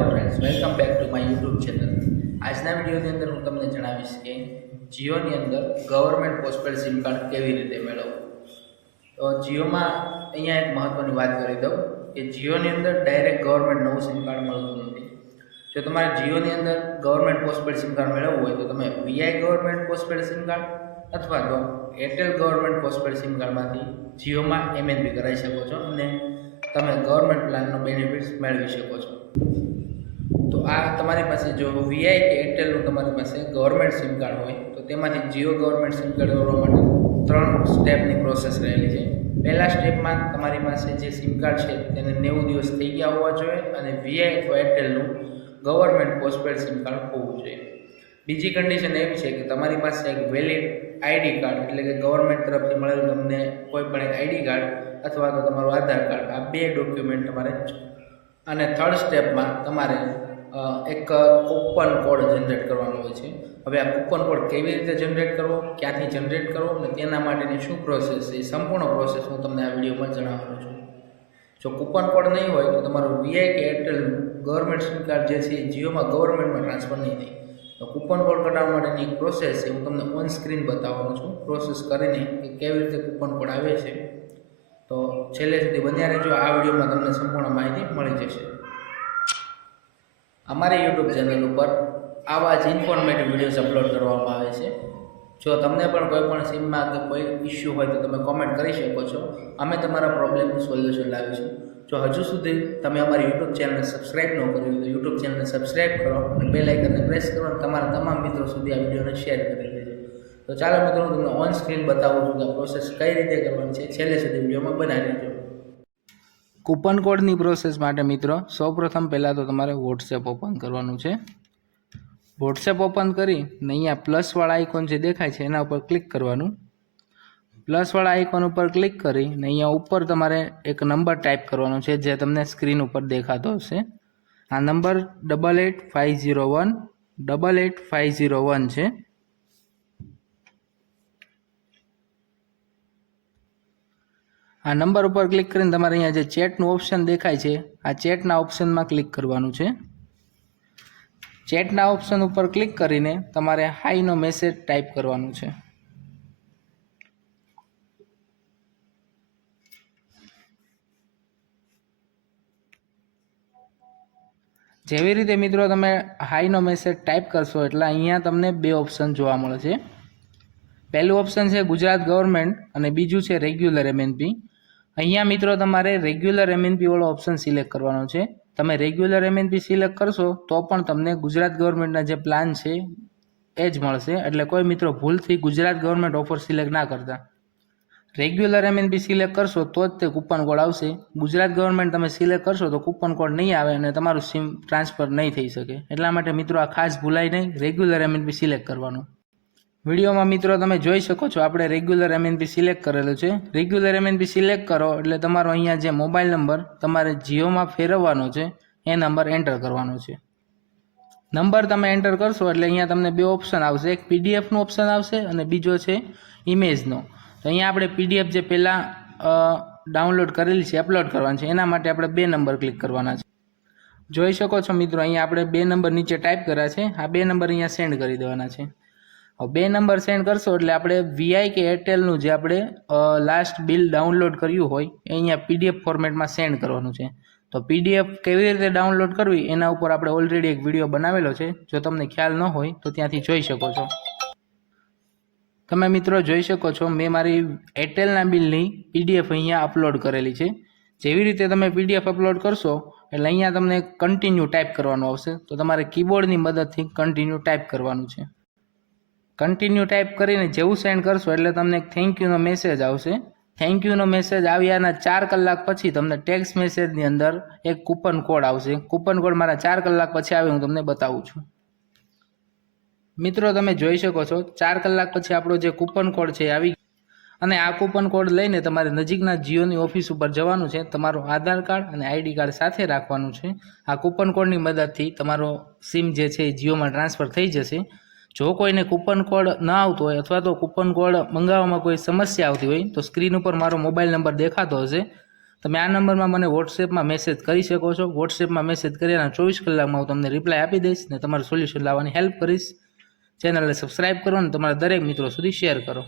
Hello friends, welcome back to my YouTube channel. આજના વિડીયોની અંદર હું તમને જણાવીશ કે જીઓની અંદર ગવર્મેન્ટ પોસ્ટપેડ સિમ કાર્ડ કેવી રીતે મેળવવું। તો જીઓમાં અહીંયા એક મહત્ત્વની વાત કરી દઉં કે જીઓની અંદર ડાયરેક્ટ ગવર્મેન્ટ નવું સિમ કાર્ડ મળતું નથી। જો તમારે જીઓની અંદર ગવર્મેન્ટ પોસ્ટપેડ સિમ કાર્ડ મેળવવું હોય તો તમે Vi government postpaid sim card અથવા તો એરટેલ ગવર્મેન્ટ પોસ્ટપેડ સિમ કાર્ડમાંથી જીઓમાં એમએનપી કરાવી શકો છો અને તમે ગવર્મેન્ટ પ્લાનનો બેનિફિટ્સ મેળવી શકો છો। તો આ તમારી પાસે જો વીઆઈ કે એરટેલનું તમારી પાસે ગવર્મેન્ટ સિમ કાર્ડ હોય તો તેમાંથી જીઓ ગવર્મેન્ટ સિમ કાર્ડ મેળવવા માટે 3 સ્ટેપની પ્રોસેસ રહેલી છે। પહેલા સ્ટેપમાં તમારી પાસે જે સિમ કાર્ડ છે તેને 90 દિવસ થઈ ગયા હોવા જોઈએ અને વીઆઈ અથવા એરટેલનું ગવર્મેન્ટ પોસ્ટપેડ સિમ કાર્ડ હોવું જોઈએ। બીજી કન્ડિશન એવી છે કે તમારી પાસે એક વેલિડ આઈડી કાર્ડ એટલે કે ગવર્મેન્ટ તરફથી મળેલું તમને કોઈ પણ એક આઈડી કાર્ડ અથવા તો તમારું આધાર કાર્ડ, આ 2 ડોક્યુમેન્ટ તમારે। અને થર્ડ સ્ટેપમાં તમારે એક કૂપન કોડ જનરેટ કરવાનો હોય છે। હવે આ કૂપન કોડ કેવી રીતે જનરેટ કરવો, ક્યાંથી જનરેટ કરવો અને તેના માટેની શું પ્રોસેસ છે, એ સંપૂર્ણ પ્રોસેસ હું તમને આ વિડીયોમાં જણાવવાનો છું। જો કૂપન કોડ નહીં હોય તો તમારું વીઆઈ કે એરટેલનું ગવર્મેન્ટ સિમ કાર્ડ જે છે એ જીઓમાં ગવર્મેન્ટમાં ટ્રાન્સફર નહીં થાય। તો કૂપન કોડ કઢાવવા માટેની એક પ્રોસેસ છે, હું તમને ઓન સ્ક્રીન બતાવવાનો છું પ્રોસેસ કરીને કે કેવી રીતે કૂપન કોડ આવે છે। તો છેલ્લે સુધી બન્યા રહેજો, આ વિડીયોમાં તમને સંપૂર્ણ માહિતી મળી જશે। અમારી યુટ્યુબ ચેનલ ઉપર આવા જ ઇન્ફોર્મેટિવ વિડીયોઝ અપલોડ કરવામાં આવે છે। જો તમને પણ કોઈ પણ સિમમાં કે કોઈ ઇસ્યુ હોય તો તમે કોમેન્ટ કરી શકો છો, અમે તમારા પ્રોબ્લેમનું સોલ્યુશન લાવીશું। જો હજુ સુધી તમે અમારી યુટ્યુબ ચેનલને સબસ્ક્રાઈબ ન કરી હોય તો યુટ્યુબ ચેનલને સબસ્ક્રાઈબ કરો અને બેલ આઇકનને પ્રેસ કરો અને તમારા તમામ મિત્રો સુધી આ વિડીયોને શેર કરી દેજો। તો ચાલો મિત્રો, હું તમને ઓન સ્ક્રીન બતાવું છું કે આ પ્રોસેસ કઈ રીતે કરવાની છે, છેલ્લે સુધી વિડીયોમાં બનાવી દેજો। કૂપન કોડની પ્રોસેસ માટે મિત્રો સૌપ્રથમ પહેલાં તો તમારે વોટ્સએપ ઓપન કરવાનું છે। વોટ્સએપ ઓપન કરી ને અહીંયા પ્લસવાળા આઇકોન જે દેખાય છે એના ઉપર ક્લિક કરવાનું। પ્લસવાળા આઇકોન ઉપર ક્લિક કરી ને અહીંયા ઉપર તમારે એક નંબર ટાઈપ કરવાનો છે જે તમને સ્ક્રીન ઉપર દેખાતો હશે। આ નંબર 8850188501 છે। આ નંબર ઉપર ક્લિક કરીને તમારે અહીંયા જે ચેટનું ઓપ્શન દેખાય છે આ ચેટના ઓપ્શનમાં ક્લિક કરવાનું છે। ચેટના ઓપ્શન ઉપર ક્લિક કરીને તમારે હાઈનો મેસેજ ટાઈપ કરવાનું છે। જેવી રીતે મિત્રો તમે હાઈનો મેસેજ ટાઈપ કરશો એટલે અહીંયા તમને 2 ઓપ્શન જોવા મળે છે। પહેલું ઓપ્શન છે ગુજરાત ગવર્મેન્ટ અને બીજું છે રેગ્યુલર એમએનપી। અહીંયા મિત્રો તમારે રેગ્યુલર એમએનપી વાળો ઓપ્શન સિલેક્ટ કરવાનો છે। તમે રેગ્યુલર એમએનપી સિલેક્ટ કરશો તો પણ તમને ગુજરાત ગવર્મેન્ટના જે પ્લાન છે એ જ મળશે, એટલે કોઈ મિત્રો ભૂલથી ગુજરાત ગવર્મેન્ટ ઓફર સિલેક્ટ ના કરતા। રેગ્યુલર એમએનપી સિલેક્ટ કરશો તો જ તે કૂપન કોડ આવશે। ગુજરાત ગવર્મેન્ટ તમે સિલેક્ટ કરશો તો કૂપન કોડ નહીં આવે અને તમારું સિમ ટ્રાન્સફર નહીં થઈ શકે। એટલા માટે મિત્રો આ ખાસ ભૂલાય નહીં, રેગ્યુલર એમએનપી સિલેક્ટ કરવાનું। વિડીયોમાં મિત્રો તમે જોઈ શકો છો આપણે રેગ્યુલર એમએનપી સિલેક્ટ કરેલો છે। રેગ્યુલર એમએનપી સિલેક્ટ કરો એટલે તમારો અહીંયા જે મોબાઈલ નંબર તમારે જીઓમાં ફેરવવાનો છે એ નંબર એન્ટર કરવાનો છે। નંબર તમે એન્ટર કરશો એટલે અહીંયા તમને 2 ઓપ્શન આવશે, એક પીડીએફનો ઓપ્શન આવશે અને બીજો છે ઇમેજનો। તો અહીંયા આપણે પીડીએફ જે પહેલાં ડાઉનલોડ કરેલી છે અપલોડ કરવાની છે એના માટે આપણે 2 નંબર ક્લિક કરવાના છે। જોઈ શકો છો મિત્રો અહીંયા આપણે 2 નંબર નીચે ટાઈપ કર્યા છે, આ 2 નંબર અહીંયા સેન્ડ કરી દેવાના છે। 2 નંબર સેન્ડ કરશો એટલે આપણે વીઆઈ કે એરટેલનું જે આપણે લાસ્ટ બિલ ડાઉનલોડ કર્યું હોય એ અહીંયા પીડીએફ ફોર્મેટમાં સેન્ડ કરવાનું છે। તો પીડીએફ કેવી રીતે ડાઉનલોડ કરવી એના ઉપર આપણે ઓલરેડી એક વિડીયો બનાવેલો છે, જો તમને ખ્યાલ ન હોય તો ત્યાંથી જોઈ શકો છો। તમે મિત્રો જોઈ શકો છો મેં મારી એરટેલના બિલની પીડીએફ અહીંયા અપલોડ કરેલી છે। જેવી રીતે તમે પીડીએફ અપલોડ કરશો એટલે અહીંયા તમને કન્ટિન્યુ ટાઈપ કરવાનું આવશે, તો તમારે કીબોર્ડની મદદથી કન્ટિન્યુ ટાઈપ કરવાનું છે। કન્ટિન્યુ ટાઈપ કરીને જેવું સેન્ડ કરશો એટલે તમને એક થેન્ક યુનો મેસેજ આવશે। થેન્ક યુનો મેસેજ આવ્યાના 4 કલાક પછી તમને ટેક્સ્ટ મેસેજની અંદર એક કૂપન કોડ આવશે। કૂપન કોડ મારા 4 કલાક પછી આવે હું તમને બતાવું છું। મિત્રો તમે જોઈ શકો છો 4 કલાક પછી આપણો જે કૂપન કોડ છે એ આવી અને આ કૂપન કોડ લઈને તમારે નજીકના જીઓની ઓફિસ ઉપર જવાનું છે, તમારું આધાર કાર્ડ અને આઈડી કાર્ડ સાથે રાખવાનું છે। આ કૂપન કોડની મદદથી તમારો સિમ જે છે એ જીઓમાં ટ્રાન્સફર થઈ જશે। જો કોઈને કૂપન કોડ ન આવતો હોય અથવા તો કૂપન કોડ મંગાવવામાં કોઈ સમસ્યા આવતી હોય તો સ્ક્રીન ઉપર મારો મોબાઈલ નંબર દેખાતો હશે, તમે આ નંબરમાં મને વોટ્સએપમાં મેસેજ કરી શકો છો. વોટ્સએપમાં મેસેજ કર્યાના 24 કલાકમાં હું તમને રિપ્લાય આપી દઈશ ને તમારું સોલ્યુશન લાવવાની હેલ્પ કરીશ. ચેનલને સબસ્ક્રાઈબ કરો અને તમારા દરેક મિત્રો સુધી શેર કરો.